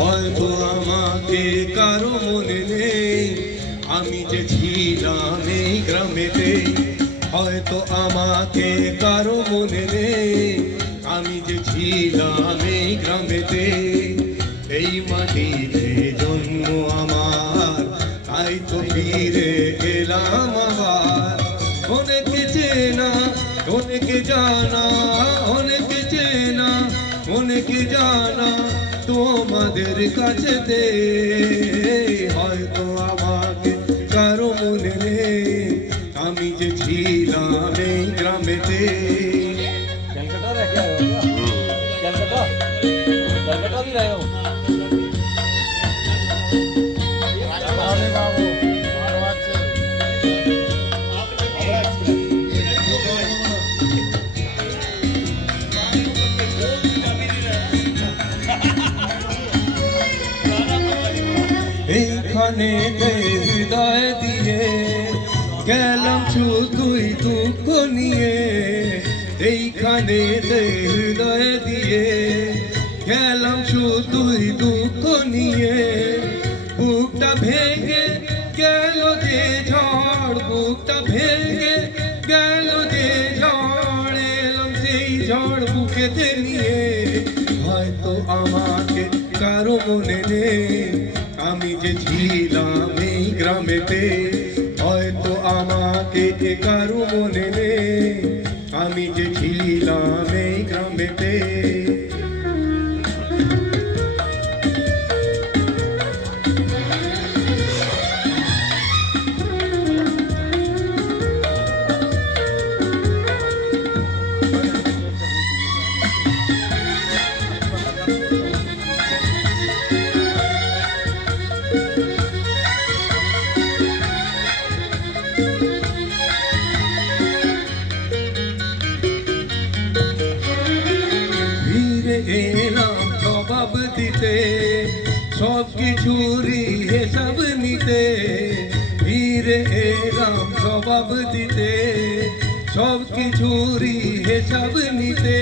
হয়তো আমাকে কারো মনে নেই আমি যে ছিলাম এই গ্রামেতে হয়তো আমাকে কারো মনে নেই আমি যে ছিলাম এই গ্রামেতে এই মাটিতে জন্ম আমার তাই তো ফিরে এলাম আবার অনেকে চেনা অনেকে জানা অনেকে চেনা অনেকে জানা তোমাদের কাছেতে হয়তো আমাকে কারো মনে নেই আমি যে ছিলাম এই গ্রামেতে এইখানে হৃদয় দিয়ে গেলাম শুধুই দুঃখ নিয়ে এইখানে হৃদয় দিয়ে গেলাম শুধুই দুঃখ নিয়ে বুকটা ভেঙে গেল যে ঝড় বুকটা ভেঙে গেল যে ঝড় এলাম সেই ঝড় বুকেতে নিয়ে হয়তো আমাকে কারো মনে নেই আমি যে ছিলাম এই গ্রামেতে হয়তো আমাকে কারো মনে নেই আমি যে ছিলাম এই গ্রামেতে এলাম জবাব দিতে সব কিছুরই হিসাব নিতে ফিরে এলাম জবাব দিতে সব কিছুরই হিসাব নিতে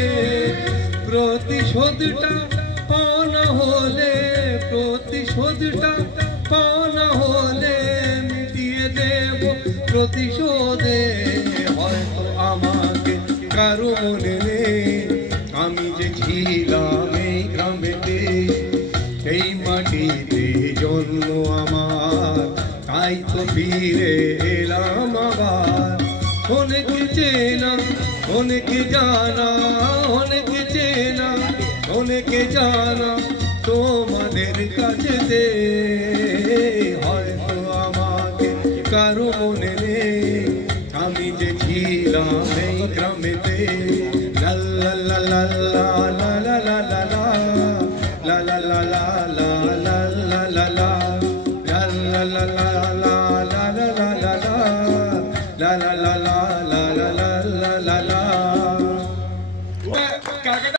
প্রতিশোধটা পাওনা হলে প্রতিশোধটা পাওনা হলে মিটিয়ে দেব প্রতিশোধে হয়তো আমাকে কারো মনে নেই আমি যে ছিলাম এই গ্রামেতে এই মাটিতে জন্ম আমার তাই তো ফিরে এলাম আবার অনেকে চেনা অনেকে জানা অনেকে চেনা অনেকে জানা তোমাদের কাছেতে হয়তো আমাকে কারো মনে নেই আমি যে ছিলাম এই গ্রামেতে la la la la la la la la la la la la la la